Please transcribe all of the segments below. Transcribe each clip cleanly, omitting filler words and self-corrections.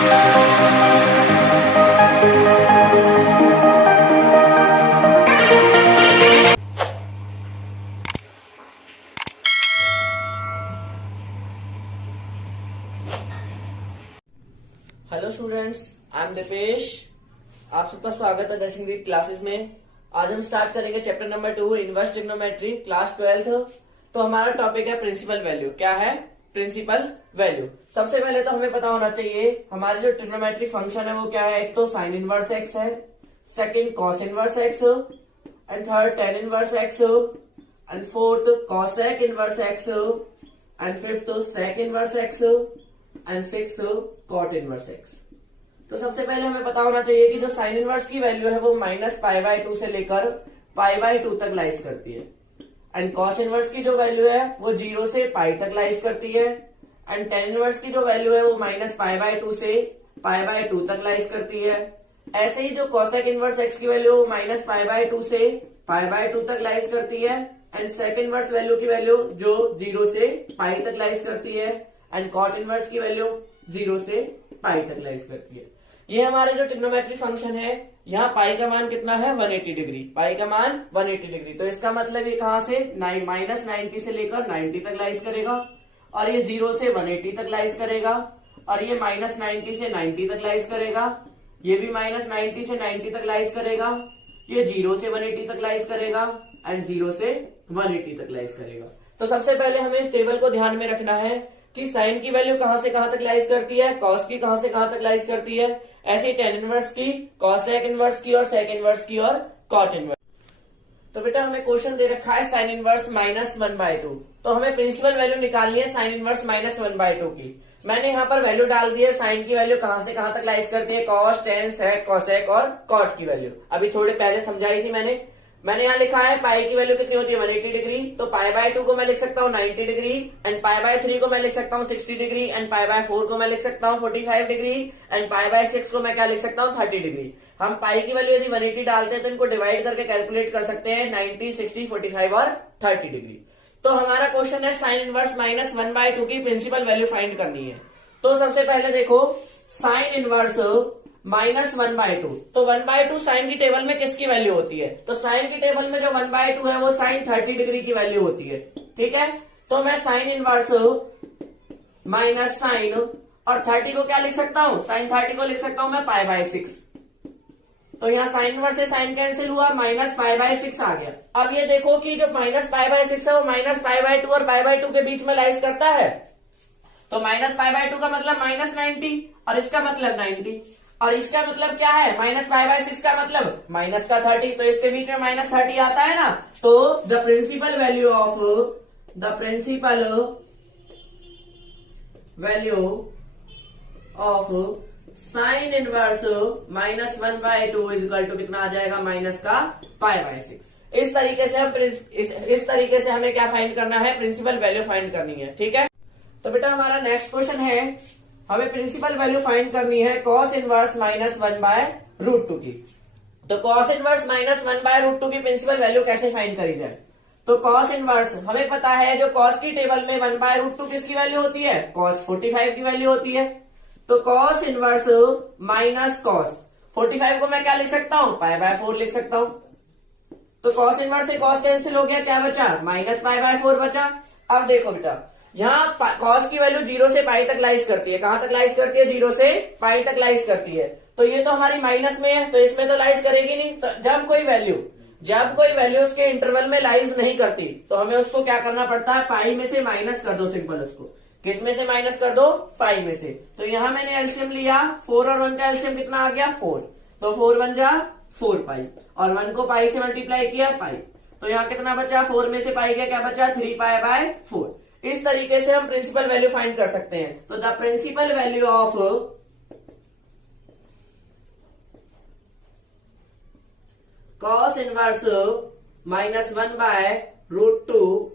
Hello students, I am Dipesh. आप सबका स्वागत है दर्शनदीप क्लासेस में। आज हम स्टार्ट करेंगे chapter number 2 inverse trigonometry class 12th। तो हमारा टॉपिक है प्रिंसिपल वैल्यू। क्या है प्रिंसिपल वैल्यू? सबसे पहले तो हमें पता होना चाहिए हमारे जो ट्रिग्नोमेट्री फंक्शन है वो क्या है। एक तो साइन इनवर्स एक्स है, second cos inverse x, and third tan inverse x, and fourth cosec inverse x, and fifth sec inverse x, and sixth cot inverse x. तो सबसे पहले हमें पता होना चाहिए कि जो साइन इनवर्स की वैल्यू है वो -π/2 से लेकर π/2 तक लाइज करती है, एंड कॉस इनवर्स की जो वैल्यू है वो 0 से पाई तक लाइज करती है, एंड टेन इनवर्स की जो वैल्यू है वो -π/2 से π/2 तक लाइज करती है। ऐसे ही जो कॉसेक इनवर्स एक्स की वैल्यू वो -π/2 से π/2 तक लाइज करती है, एंड सेक इनवर्स वैल्यू की वैल्यू जो 0 से पाई तक लाइज करती है, एंड कॉट इनवर्स की वैल्यू 0 से पाई तक लाइज करती है। ये हमारे जो ट्रिग्नोमेट्री फंक्शन है, यहाँ पाई का मान कितना है 180 डिग्री। पाई का मान 180 डिग्री। तो इसका मतलब ये कहां से -90 से लेकर 90 तक लाइज करेगा, और ये 0 से 180 तक लाइज करेगा, और ये -90 से 90 तक लाइज करेगा, ये भी -90 से 90 तक लाइज करेगा, ये 0 से 180 तक लाइज करेगा, एंड 0 से 180 तक लाइज करेगा। तो सबसे पहले हमें इस टेबल को ध्यान में रखना है कि साइन की वैल्यू कहां से कहां तक लाइज करती है, कॉस की कहां से कहां तक लाइज करती है, ऐसे टेन इनवर्स की, कॉसेक इनवर्स की, और सेक इनवर्स की, और कॉट इनवर्स। तो बेटा हमें क्वेश्चन दे रखा है साइन इनवर्स -1/2। तो हमें प्रिंसिपल वैल्यू निकालनी है साइन इनवर्स -1/2 की। मैंने यहाँ पर वैल्यू डाल दी है। साइन की वैल्यू कहां से कहां तक लाइज करती है, कॉस, टेन, सेक, कॉसेक और कॉट की वैल्यू अभी थोड़े पहले समझाई थी मैंने यहाँ लिखा है पाई की वैल्यू कितनी होती है 180 डिग्री। तो π/2 को मैं लिख सकता हूँ 90 डिग्री, एंड π/3 को मैं लिख सकता हूँ 60 डिग्री, एंड π/4 को मैं लिख सकता हूँ 45 डिग्री, एंड π/6 को मैं क्या लिख सकता हूँ 30 डिग्री। हम पाई की वैल्यू यदि 180 डालते हैं तो इनको डिवाइड करके कैलकुलेट कर सकते हैं 90, 60, 45 और 30 डिग्री। तो हमारा क्वेश्चन है साइन इनवर्स -1/2 की प्रिंसिपल वैल्यू फाइंड करनी है। तो सबसे पहले देखो साइन इनवर्स -1/2। तो 1/2 साइन की टेबल में किसकी वैल्यू होती है? तो साइन की टेबल में जो 1/2 है वो साइन 30 डिग्री की वैल्यू होती है। ठीक है, तो मैं साइन इनवर्स माइनस साइन और 30 को क्या लिख सकता हूं, साइन 30 को लिख सकता हूं मैं π/6। तो यहाँ साइन इनवर्स से साइन कैंसिल हुआ, -π/6 आ गया। अब ये देखो कि जो -π/6 है वो -π/2 और π/2 के बीच में लाइज करता है। तो -π/2 का मतलब -90, और इसका मतलब 90, और इसका मतलब क्या है -π/6 का मतलब माइनस का 30। तो इसके बीच में -30 आता है ना। तो the principal value of sine inverse -1/2 is equal to कितना आ जाएगा, माइनस का π/6। इस तरीके से हमें क्या फाइंड करना है, प्रिंसिपल वैल्यू फाइंड करनी है। ठीक है, तो बेटा हमारा नेक्स्ट क्वेश्चन है, हमें प्रिंसिपल वैल्यू फाइंड करनी है कॉस इनवर्स -1/√2 की। तो कॉस इनवर्स -1/√2 की प्रिंसिपल वैल्यू कैसे फाइंड करी जाए? तो कॉस इनवर्स हमें पता है जो कॉस की टेबल में 1/√2 किसकी वैल्यू होती है, कॉस 45 की वैल्यू होती है। तो कॉस इनवर्स माइनस कॉस 45 को मैं क्या लिख सकता हूं, π/4 लिख सकता हूं। तो कॉस इनवर्स से कॉस कैंसिल हो गया, क्या बचा, -π/4 बचा। अब देखो बेटा यहाँ कॉस की वैल्यू 0 से पाई तक लाइज करती है। कहां तक लाइज करती है, 0 से पाई तक लाइज करती है। तो ये तो हमारी माइनस में है, तो इसमें तो लाइज करेगी नहीं। तो जब कोई वैल्यू उसके इंटरवल में लाइज नहीं करती तो हमें उसको क्या करना पड़ता है, पाई में से माइनस कर दो। सिंपल, उसको किस में से माइनस कर दो, पाई में से। तो यहां मैंने एलसीएम लिया, 4 और 1 का एलसीएम कितना आ गया, 4। तो 4 1 जा 4 पाई, और 1 को पाई से मल्टीप्लाई किया पाई। तो यहाँ कितना बचा, 4 में से पाई गया, क्या बचा, 3π/4। इस तरीके से हम प्रिंसिपल वैल्यू फाइंड कर सकते हैं। तो the principal value of cos inverse -1/√2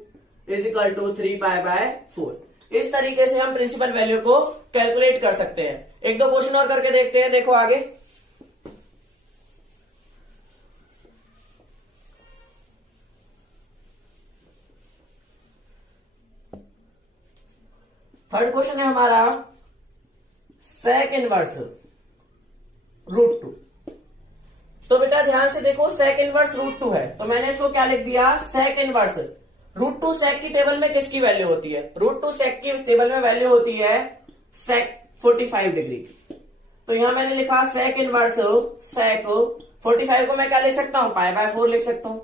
is equal to 3π/4। इस तरीके से हम प्रिंसिपल वैल्यू को कैलकुलेट कर सकते हैं। एक दो क्वेश्चन और करके देखते हैं, देखो आगे। थर्ड क्वेश्चन है हमारा, सेक इनवर्स √2। तो बेटा ध्यान से देखो, सेक इनवर्स √2 है, तो मैंने इसको क्या लिख दिया, सेक इनवर्स √2। सेक की टेबल में किसकी वैल्यू होती है, √2 सेक की टेबल में वैल्यू होती है सेक 45 डिग्री। तो यहां मैंने लिखा सेक इनवर्स सेक 45 को मैं क्या लिख सकता हूं, π/4 लिख सकता हूं।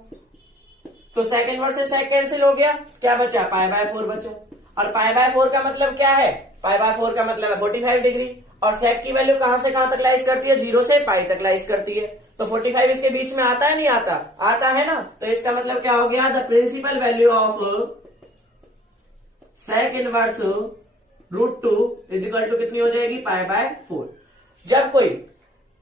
तो सेक इनवर्स से सेक कैंसिल हो गया, क्या बचा, π/4 बचा। और π/4 का मतलब क्या है, π/4 का मतलब है 45 डिग्री। और सेक की वैल्यू कहां से कहां तक लाइज करती है, 0 से पाई तक लाइज करती है। तो 45 इसके बीच में आता है, नहीं आता, आता है ना। तो इसका मतलब क्या हो गया, the principal value of sec inverse √2 is equal to कितनी हो जाएगी, π/4।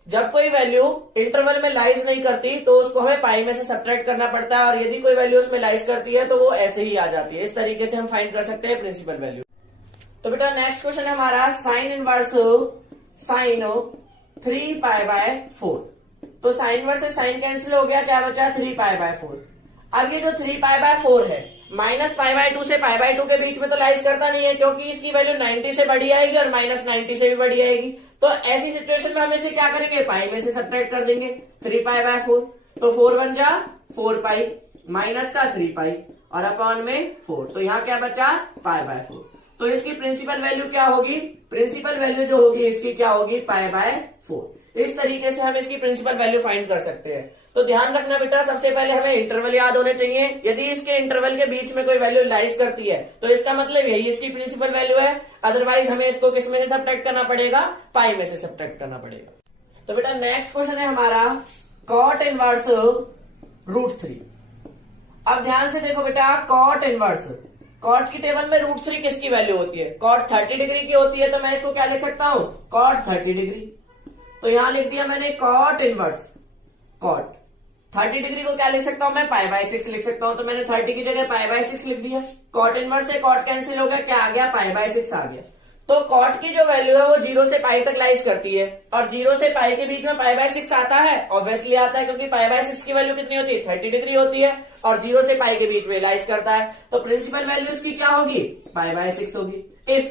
जब कोई वैल्यू इंटरवल में लाइज नहीं करती तो उसको हमें पाई में से सब्ट्रैक्ट करना पड़ता है, और यदि कोई वैल्यू उसमें लाइज करती है तो वो ऐसे ही आ जाती है। इस तरीके से हम फाइंड कर सकते हैं प्रिंसिपल वैल्यू। तो बेटा नेक्स्ट क्वेश्चन है हमारा साइन इनवर्स साइन 3π/4। तो साइन इनवर्स से साइन कैंसिल हो गया, क्या बचा, 3π/4। अब ये जो 3π/4 है माइनस π/2 से π/2 के बीच में तो लाइज करता नहीं है, क्योंकि इसकी वैल्यू 90 से बड़ी आएगी और -90 से भी बड़ी आएगी। तो ऐसी सिचुएशन में हम इसे क्या करेंगे, पाई में से सब्ट्रैक्ट कर देंगे 3π/4। तो 4 बन जा 4π, माइनस का 3π और अपॉन में 4। तो यहाँ क्या बचा, π/4। तो इसकी प्रिंसिपल वैल्यू क्या होगी, प्रिंसिपल वैल्यू जो होगी इसकी क्या होगी, π/4। इस तरीके से हम इसकी प्रिंसिपल वैल्यू फाइंड कर सकते हैं। तो ध्यान रखना बेटा, सबसे पहले हमें इंटरवल याद होने चाहिए। यदि इसके इंटरवल के बीच में कोई वैल्यू लाइज करती है तो इसका मतलब यही इसकी प्रिंसिपल वैल्यू है। अदरवाइज हमें इसको किस में से सब्ट्रैक्ट करना पड़ेगा, पाई में से सब्ट्रैक्ट करना पड़ेगा। तो बेटा नेक्स्ट क्वेश्चन है हमारा कॉट इनवर्स √3। अब ध्यान से देखो बेटा, कॉट इनवर्स, कॉट की टेबल में √3 किसकी वैल्यू होती है, कॉट 30 डिग्री की होती है। तो मैं इसको क्या लिख सकता हूं, कॉट 30 डिग्री। तो यहां लिख दिया मैंने कॉट इनवर्स कॉट 30 डिग्री को क्या लिख सकता हूं मैं, π/6 लिख सकता हूं। तो मैंने 30 की जगह π/6 लिख दिया। कॉट इनवर्स से कॉट कैंसिल हो गया, क्या आ गया, π/6 आ गया। तो कॉट की जो वैल्यू है वो 0 से पाई तक लाइज करती है, और 0 से पाई के बीच में π/6 आता है, ऑब्वियसली आता है, क्योंकि π/6 की वैल्यू कितनी होती है, 30 डिग्री होती है, और 0 से पाई के बीच में लाइज करता है। तो प्रिंसिपल वैल्यू इसकी क्या होगी, π/6 होगी। इफ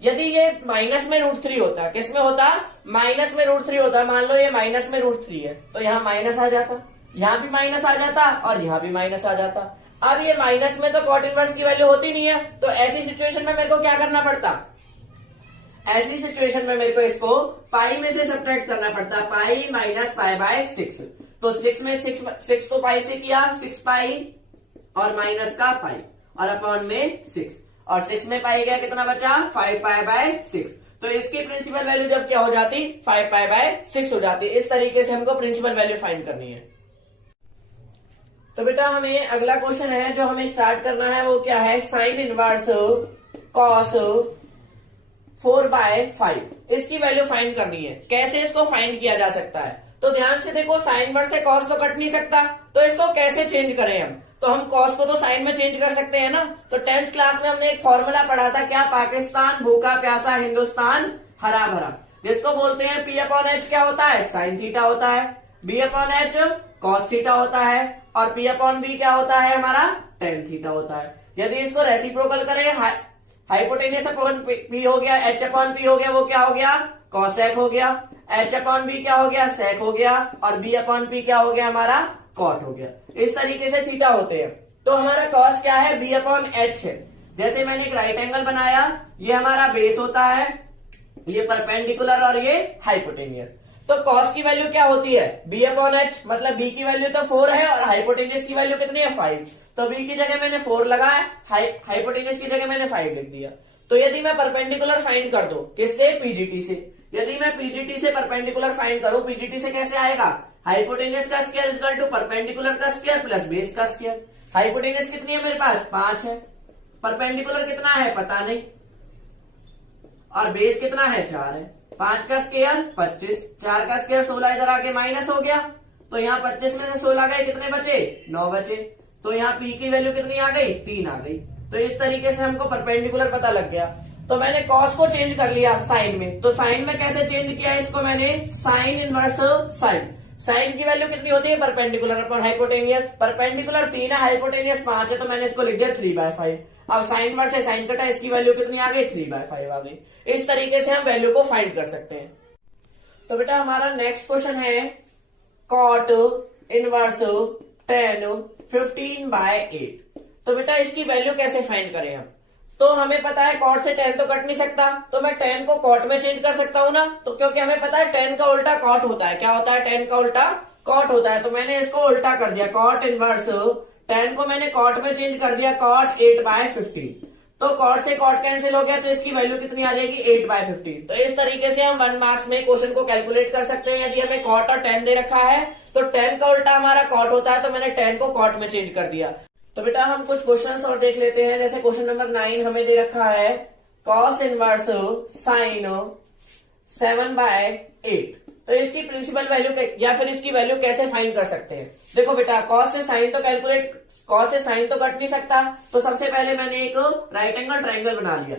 यदि ये माइनस में √3 होता, किस में होता, माइनस में √3 होता, मान लो ये माइनस में √3 है, तो यहाँ माइनस आ जाता, यहाँ भी माइनस आ जाता और यहाँ भी माइनस आ जाता। अब ये माइनस में तो कॉट इनवर्स की वैल्यू होती नहीं है, तो ऐसी सिचुएशन में मेरे को क्या करना पड़ता, ऐसी सिचुएशन में मेरे को इसको पाई में से सब्ट्रैक्ट करना पड़ता, पाई माइनस π/6। तो 6 में 6 तो पाई से किया, 6π और माइनस का पाई और अपॉन में 6, और 6 में पाई गया, कितना बचा, 5π/6। तो इसकी प्रिंसिपल वैल्यू जब क्या हो जाती, 5π/6 हो जाती। इस तरीके से हमको प्रिंसिपल वैल्यू फाइंड करनी है। तो बेटा हमें अगला क्वेश्चन है जो हमें स्टार्ट करना है, वो क्या है, साइन इनवर्स कॉस 4/5। इसकी वैल्यू फाइंड करनी है। कैसे इसको फाइंड किया जा सकता है, तो ध्यान से देखो, साइन इनवर्स से कॉस तो कट नहीं सकता, तो इसको कैसे चेंज करें हम, तो हम कॉस को तो साइन में चेंज कर सकते हैं ना। तो 10th क्लास में हमने एक फॉर्मूला पढ़ा था, क्या, पाकिस्तान भूखा प्यासा हिंदुस्तान हरा भरा, जिसको बोलते हैं P/H क्या होता है, साइन थीटा होता है, B/H कॉस थीटा होता है, और P/B क्या होता है हमारा, टेन थीटा होता है। यदि इसको रेसिप्रोकल करें, हाइपोटेनियस अपॉन P हो गया, H/P हो गया, वो क्या हो गया, कॉसेक हो गया, H/B क्या हो गया, सेक हो गया, और B/P क्या हो गया हमारा, कॉट हो गया। इस तरीके से थीटा होते हैं। तो हमारा कॉस क्या है, B/H है। जैसे मैंने एक राइट एंगल बनाया, ये हमारा बेस होता है, ये परपेंडिकुलर और ये हाइपोटेनियस। तो कॉस की वैल्यू क्या होती है, B/H, मतलब B की वैल्यू तो 4 है और हाइपोटेनियस की वैल्यू कितनी है, 5। तो B की जगह मैंने 4 लगाया, हाइपोटेनियस की जगह मैंने 5 लिख दिया। तो यदि मैं परपेंडिकुलर फाइंड कर दूं, किससे, PGT से, यदि मैं PGT से परपेंडिकुलर फाइंड करूं, PGT से कैसे आएगा, हाइपोटेनियस का square is equal to perpendicular का स्क्वायर प्लस बेस का स्क्वायर। हाइपोटेनियस कितनी है मेरे पास, 5 है, परपेंडिकुलर कितना है पता नहीं, और बेस कितना है, 4 है। 5 का स्क्वायर 25, 4 का स्क्वायर 16, इधर आके माइनस हो गया, तो यहाँ 25 में से 16 गए, कितने बचे, 9 बचे। तो यहाँ P की वैल्यू कितनी आ गई, 3 आ गई। तो इस तरीके से हमको परपेंडिकुलर पता लग गया। तो मैंने कॉस को चेंज कर लिया साइन में, तो साइन में कैसे चेंज किया इसको मैंने, साइन इनवर्स साइन। साइन की वैल्यू कितनी होती है, परपेंडिकुलर अपॉन हाइपोटेनियस। परपेंडिकुलर 3 है, हाइपोटेनियस 5 है, तो मैंने इसको लिख दिया 3/5। अब साइन इनवर्स से साइन कटा, इसकी वैल्यू कितनी आ गई, 3/5 आ गई। इस तरीके से हम वैल्यू को फाइंड कर सकते हैं। तो बेटा हमारा नेक्स्ट क्वेश्चन है कॉट इनवर्स tan 15/8। तो बेटा इसकी वैल्यू कैसे फाइंड करें हम। तो हमें पता है कॉट से tan तो कट नहीं सकता, तो मैं tan को कॉट में चेंज कर सकता हूं ना। तो क्योंकि हमें पता है tan का उल्टा कॉट होता है। क्या होता है, tan का उल्टा कॉट होता है। तो मैंने इसको उल्टा कर दिया, कॉट इनवर्स tan को मैंने कॉट में चेंज कर दिया, कॉट 8/15। तो कॉट से कॉट कैंसिल हो गया, तो इसकी वैल्यू कितनी आ जाएगी, 8/15। तो इस तरीके से हम 1 मार्क्स में क्वेश्चन को कैलकुलेट कर सकते हैं। यदि हमें कॉट और tan दे रखा है तो tan का उल्टा हमारा कॉट होता है, तो मैंने tan को कॉट में चेंज कर दिया। तो बेटा हम कुछ क्वेश्चंस और देख लेते हैं। जैसे क्वेश्चन नंबर 9 हमें दे रखा है कॉस इनवर्स साइन 7/8। तो इसकी प्रिंसिपल वैल्यू या फिर इसकी वैल्यू कैसे फाइंड कर सकते हैं। देखो बेटा कॉस से साइन तो कट नहीं सकता, तो सबसे पहले मैंने एक राइट एंगल ट्राइंगल बना लिया।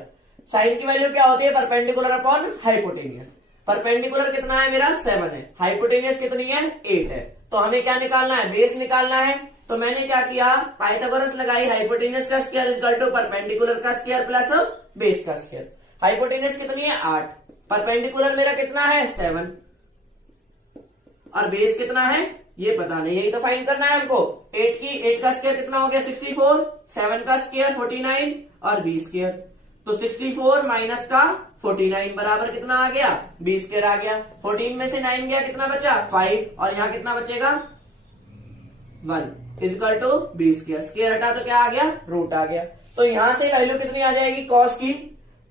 साइन की वैल्यू क्या होती है, परपेंडिकुलर अपॉन हाइपोटेनियस। परपेंडिकुलर कितना है मेरा, 7 है, हाइपोटेनियस कितनी है, 8 है। तो हमें क्या निकालना है, बेस निकालना है। तो मैंने क्या किया, पाइथागोरस लगाई, हाइपोटेनियस का square is equal to perpendicular का स्क्वायर प्लस बेस का स्क्वायर। हाइपोटेनियस कितनी है, 8, परपेंडिकुलर मेरा कितना है, 7, और बेस कितना है ये पता नहीं, यही तो फाइंड करना है हमको। 8 का स्क्वायर कितना हो गया, 64, 7 का स्क्वायर 49 और बी स्क्वायर। तो 64 माइनस का 49 बराबर कितना आ गया, बी स्क्वायर आ गया। 14 में से 9 गया, कितना बचा, 5, और यहाँ कितना बचेगा, 1 equal to b square. Square हटा तो क्या आ गया, रूट आ गया। तो यहां से वैल्यू कितनी आ जाएगी कॉस की,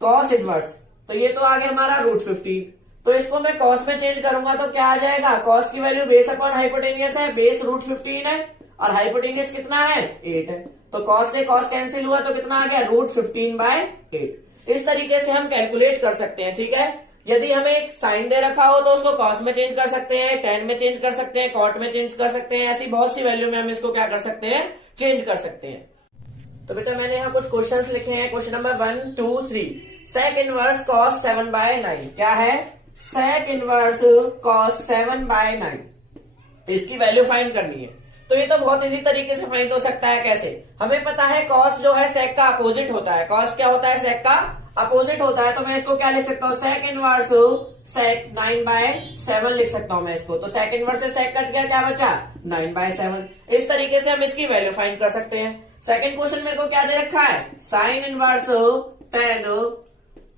कॉस इनवर्स। तो ये तो आ गया हमारा √15। तो इसको मैं कॉस में चेंज करूंगा तो क्या आ जाएगा, कॉस की वैल्यू बेस अपॉन हाइपोटेनियस है, बेस √15 है, और हाइपोटेनियस कितना है, 8 है। तो कॉस से कॉस कैंसिल हुआ तो कितना आ गया, √15/8। इस तरीके से हम कैलकुलेट कर सकते हैं। ठीक है, यदि हमें एक साइन दे रखा हो तो उसको कॉस में चेंज कर सकते हैं, tan में चेंज कर सकते हैं, कॉट में चेंज कर सकते हैं। ऐसी बहुत सी वैल्यू में हम इसको क्या कर सकते हैं, चेंज कर सकते हैं। तो बेटा मैंने यहाँ कुछ क्वेश्चंस लिखे हैं। Question number 1, 2, 3। Sec inverse cos 7/9 क्या है, सेक इनवर्स cos 7/9। इसकी वैल्यू फाइंड करनी है। तो ये तो बहुत इजी तरीके से फाइंड हो सकता है। कैसे, हमें पता है cos जो है सेक का अपोजिट होता है। cos क्या होता है, सेक का अपोजिट होता है। तो मैं इसको क्या लिख सकता हूँ, सेक इनवर्स सेक 9/7 लिख सकता हूँ मैं इसको। तो सेक इनवर्स से सेक कट गया, क्या बचा, 9/7। इस तरीके से हम इसकी वैल्यू फाइंड कर सकते हैं। सेकंड क्वेश्चन मेरे को क्या दे रखा है, साइन इनवर्स tan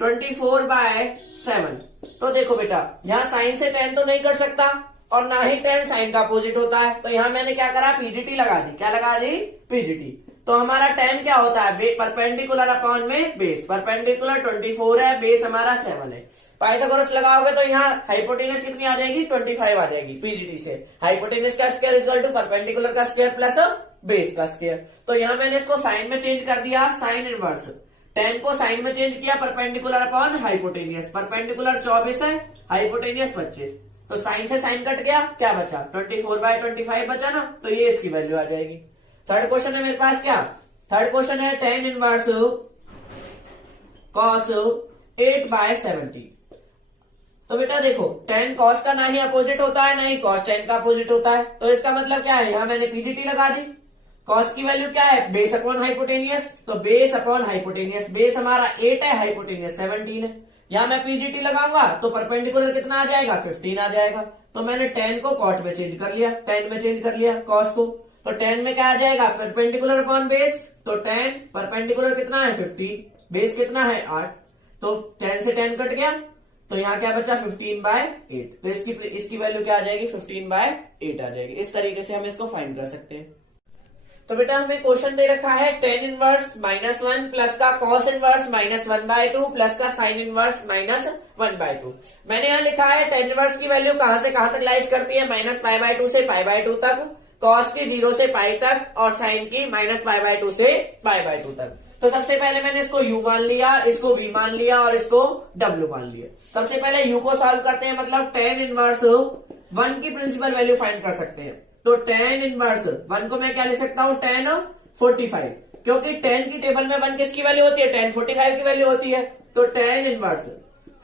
24/7। तो देखो बेटा यहाँ साइन से tan तो नहीं कर सकता, और ना ही tan साइन का अपोजिट होता है। तो यहाँ मैंने क्या करा, पीजीटी लगा दी। क्या लगा दी, पीजीटी। तो हमारा tan क्या होता है, परपेंडिकुलर अपॉन में बेस। परपेंडिकुलर 24 है, बेस हमारा 7 है। पाइथागोरस लगाओगे तो यहाँ हाइपोटेनस कितनी आ जाएगी, 25 आ जाएगी पीजीटी से। हाइपोटेनस का स्क्वायर इक्वल टू परपेंडिकुलर का स्क्वायर प्लस बेस का स्क्वायर। तो यहाँ मैंने इसको साइन में चेंज कर दिया, साइन इनवर्स। tan को साइन में चेंज किया, परपेंडिकुलर अपॉन हाइपोटेनियस। परपेंडिकुलर 24 है, हाइपोटेनियस 25। तो साइन से साइन कट गया, क्या बचा, 24/25 बचा ना। तो ये इसकी वैल्यू आ जाएगी। थर्ड क्वेश्चन है मेरे पास, क्या थर्ड क्वेश्चन है, tan इनवर्स cos 8/70। तो बेटा देखो tan cos का ना ही अपोजिट होता है, ना ही cos tan का अपोजिट होता है। तो इसका मतलब क्या है, यहां मैंने पीजीटी लगा दी। cos की वैल्यू क्या है, बेस अपॉन हाइपोटेनियस। तो बेस अपॉन हाइपोटेनियस, बेस हमारा 8 है, हाइपोटेनियस 17 है। यहां मैं पीजीटी लगाऊंगा तो परपेंडिकुलर कितना आ जाएगा, 15 आ जाएगा। तो मैंने tan को कॉट में चेंज कर लिया, tan में चेंज कर लिया cos को। तो tan में क्या आ जाएगा, परपेंडिकुलर अपॉन बेस। तो tan परपेंडिकुलर कितना है, 15, बेस कितना है, 8। तो tan से tan कट गया, तो यहाँ क्या बचा, 15/8। तो इसकी वैल्यू क्या आ जाएगी, 15/8 आ जाएगी। इस तरीके से हम इसको फाइंड कर सकते हैं। तो बेटा हमें क्वेश्चन दे रखा है tan इनवर्स -1 प्लस का cos इनवर्स -1/2 प्लस का sin इनवर्स -1/2। मैंने यहाँ लिखा है tan इनवर्स की वैल्यू कहां से कहां तक लाइज करती है, -π/2 से π/2 तक, cos की 0 से π तक, और sin की -π/2 से π/2 तक। तो सबसे पहले मैंने इसको u मान लिया, इसको v मान लिया, और इसको w मान लिया। सबसे पहले u को सॉल्व करते हैं, मतलब tan इनवर्स 1 की प्रिंसिपल वैल्यू फाइंड कर सकते हैं। तो tan इनवर्स 1 को मैं क्या लिख सकता हूं, tan 45, क्योंकि tan की टेबल में 1 किसकी वैल्यू होती है, tan 45 की वैल्यू होती है। तो tan इनवर्स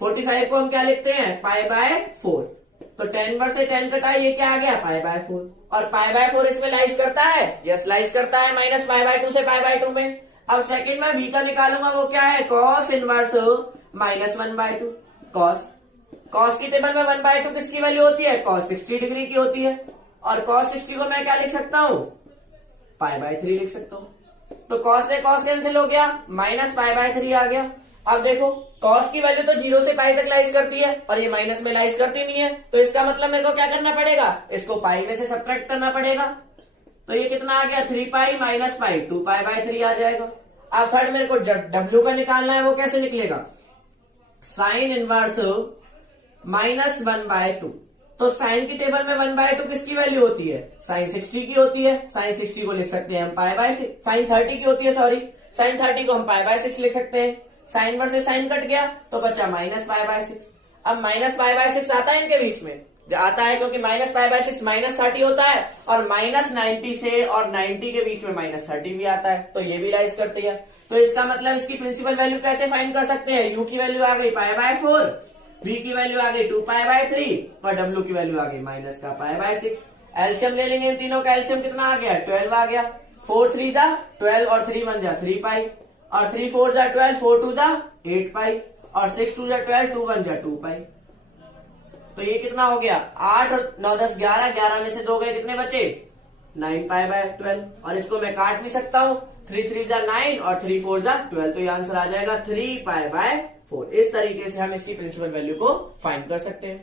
45 को हम क्या लिखते हैं, π/4। तो 10 इनवर्स से 10 कटा, ये क्या आ गया पाई बाय 4, और पाई बाय 4 इसमें लाइज करता है, यस लाइज करता है, माइनस पाई बाय 2 से पाई बाय 2 में। अब सेकंड में v का निकालूंगा, वो क्या है कॉस इनवर्स माइनस 1/2। कॉस की टेबल में 1/2 किसकी वैल्यू होती है, कॉस 60 डिग्री की होती है, और कॉस 60 को मैं क्या लिख सकता हूं, पाई बाय 3 लिख सकता हूं। तो कॉस से कॉस कैंसिल हो गया, माइनस पाई बाय 3 आ गया। अब देखो कॉस की वैल्यू तो 0 से पाई तक लाइज करती है, और ये माइनस में लाइज करती नहीं है, तो इसका मतलब मेरे को क्या करना पड़ेगा, इसको पाई में से सब्ट्रैक्ट करना पड़ेगा। तो ये कितना आ गया, 3 pi minus pi, 2 pi by 3 आ जाएगा। अब थर्ड मेरे को डब्ल्यू का निकालना है, वो कैसे निकलेगा, साइन इनवर्स माइनस 1/2। तो साइन की टेबल में 1/2 किसकी वैल्यू होती है, साइन 60 की होती है, साइन 60 को लिख सकते हैं हम पाई बाय 6, साइन 30 की होती है, सॉरी साइन 30 को हम पाई बाय 6 लिख सकते हैं। साइन वर्स से साइन कट गया तो बचा माइनस पाई बाय 6। अब माइनस पाई बाय 6 आता है इनके बीच में, आता है क्योंकि माइनस पाई बाय 6 माइनस 30 होता है, और माइनस 90 से और 90 के बीच में माइनस 30 भी आता है, तो ये भी लाइज करती है। तो इसका मतलब इसकी प्रिंसिपल वैल्यू कैसे फाइंड कर सकते हैं, u की वैल्यू आ गई पाई बाय 4, v की वैल्यू आ गई 2 पाई बाय 3, और w की वैल्यू आ गई माइनस का पाई बाय 6। एलसीएम ले लेंगे इन तीनों का, एलसीएम कितना आ गया, 12 आ गया। 4 3 जा 12 और 3 1 जा 3 पाई, और 3 4 जा 12, 4 2 जा 8 पाई, और 6 2 जा 12, 2 1 जा 2 पाई। तो ये कितना हो गया, 8 और 9 10 11, 11 में से 2 गए, कितने बचे 9 पाई बाय 12, और इसको मैं काट भी सकता हूँ, 3 3 जा 9 और 3 4 जा 12, तो ये आंसर आ जाएगा 3 पाई बाय 4। इस तरीके से हम इसकी प्रिंसिपल वैल्यू को फाइंड कर सकते हैं।